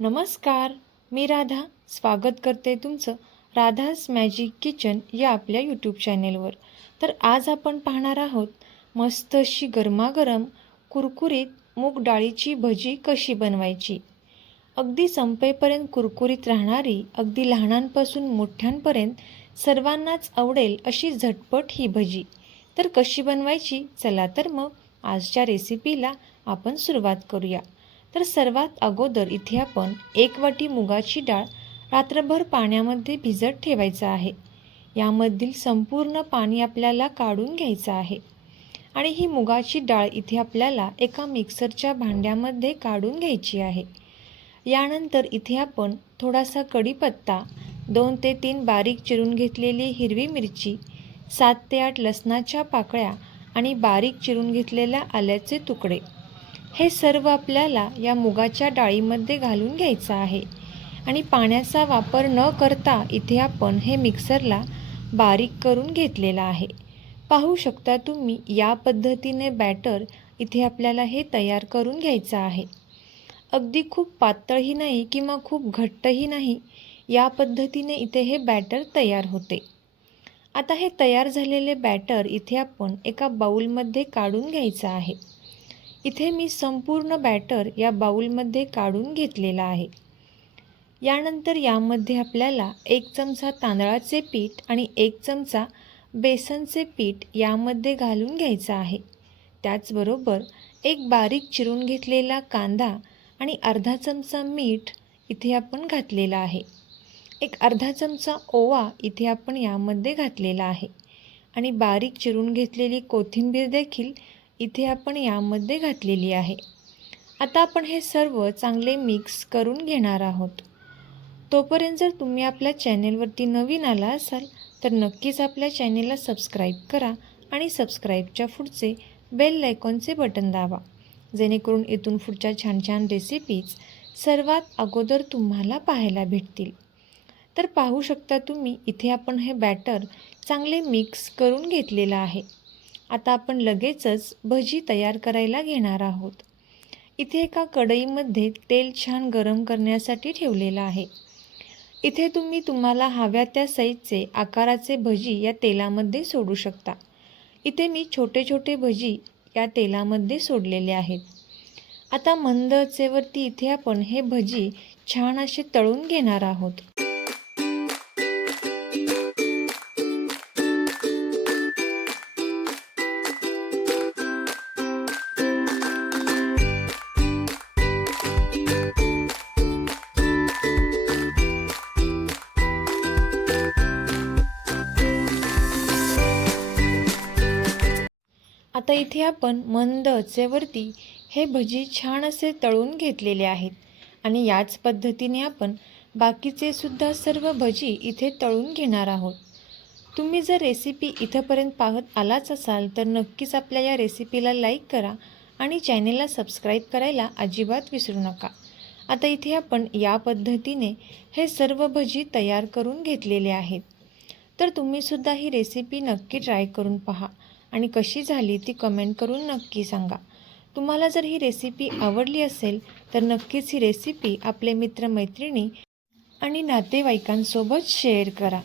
नमस्कार मी राधा. स्वागत करते तुमचं राधास मॅजिक किचन या आपल्या यूट्यूब चॅनेलवर तर आज आपण पाहणार आहोत मस्त अशी गरमागरम कुरकुरीत मूग डाळीची भजी कशी बनवायची? अगदी संपेपर्यंत कुरकुरीत राहणारी अगदी लहानांपासून मोठ्यांपर्यंत सर्वांनाच आवडेल अशी झटपट ही भजी. तर कशी बनवायची? चला तर मग आजच्या रेसिपीला आपण सुरुवात करूया. तर सर्वात अगोदर इथे आपण एक वाटी मुगाची डाळ रात्रभर पाण्यामध्ये भिजत ठेवायचं आहे. यामधील संपूर्ण पाणी आपल्याला काढून घ्यायचं आहे. आणि ही मुगाची डाळ इथे आपल्याला एका मिक्सरच्या भांड्यामध्ये काढून घ्यायची आहे. यानंतर इथे आपण थोडासा कढीपत्ता दोन ते तीन बारीक चिरून घेतलेली हिरवी मिरची सात ते आठ लसणाच्या पाकळ्या आणि बारीक चिरून घेतलेल्या आल्याचे तुकडे. हे सर्व आपल्याला या मुगाच्या डाळीमध्ये घालून घ्यायचं आहे. आणि पाण्याचा वापर न करता इथे आपण हे मिक्सरला बारीक करून घेतलेलं आहे. पाहू शकता तुम्ही या पद्धतीने बॅटर इथे आपल्याला हे तयार करून घ्यायचं आहे. अगदी खूप पातळही नाही किंवा खूप घट्टही नाही या पद्धतीने इथे हे बॅटर तयार होते. आता हे तयार झालेले बॅटर इथे आपण एका बाऊलमध्ये काढून घ्यायचं आहे. इथे मी संपूर्ण बॅटर या बाऊलमध्ये काढून घेतलेला आहे. यानंतर यामध्ये आपल्याला एक चमचा तांदळाचे पीठ आणि एक चमचा बेसनचे पीठ यामध्ये घालून घ्यायचं आहे. त्याचबरोबर एक बारीक चिरून घेतलेला कांदा आणि अर्धा चमचा मीठ इथे आपण घातलेला आहे. एक अर्धा चमचा ओवा इथे आपण यामध्ये घातलेला आहे. आणि बारीक चिरून घेतलेली कोथिंबीर देखील इथे आपण यामध्ये घातलेली आहे. आता आपण हे सर्व चांगले मिक्स करून घेणार आहोत. तोपर्यंत जर तुम्ही आपल्या चॅनेलवरती नवीन आला असाल तर नक्कीच आपल्या चॅनेलला सबस्क्राईब करा आणि सबस्क्राईबच्या पुढचे बेल लायकॉनचे बटन दाबा. जेणेकरून इथून पुढच्या छान छान रेसिपीज सर्वात अगोदर तुम्हाला पाहायला भेटतील. तर पाहू शकता तुम्ही इथे आपण हे बॅटर चांगले मिक्स करून घेतलेलं आहे. आता आपण लगेचच भजी तयार करायला घेणार आहोत. इथे एका कढईमध्ये तेल छान गरम करण्यासाठी ठेवलेलं आहे. इथे तुम्ही तुम्हाला हव्या त्या साईजचे आकाराचे भजी या तेलामध्ये सोडू शकता. इथे मी छोटे छोटे भजी या तेलामध्ये सोडलेले आहेत. आता मंद आचेवरती इथे आपण हे भजी छान असे तळून घेणार आहोत. आता इथे आपण मंद अचेवरती हे भजी छान असे तळून घेतलेले आहेत. आणि याच पद्धतीने आपण बाकीचे सुद्धा सर्व भजी इथे तळून घेणार आहोत. तुम्ही जर रेसिपी इथंपर्यंत पाहत आलाच असाल तर नक्कीच आपल्या या रेसिपीला लाईक करा आणि चॅनेलला सबस्क्राईब करायला अजिबात विसरू नका. आता इथे आपण या पद्धतीने हे सर्व भजी तयार करून घेतलेले आहेत. तर तुम्हीसुद्धा ही रेसिपी नक्की ट्राय करून पहा. आणि कशी झाली ती कमेंट करून नक्की सांगा. तुम्हाला जर ही रेसिपी आवडली असेल तर नक्कीच ही रेसिपी आपले मित्रमैत्रिणी आणि नातेवाईकांसोबत शेअर करा.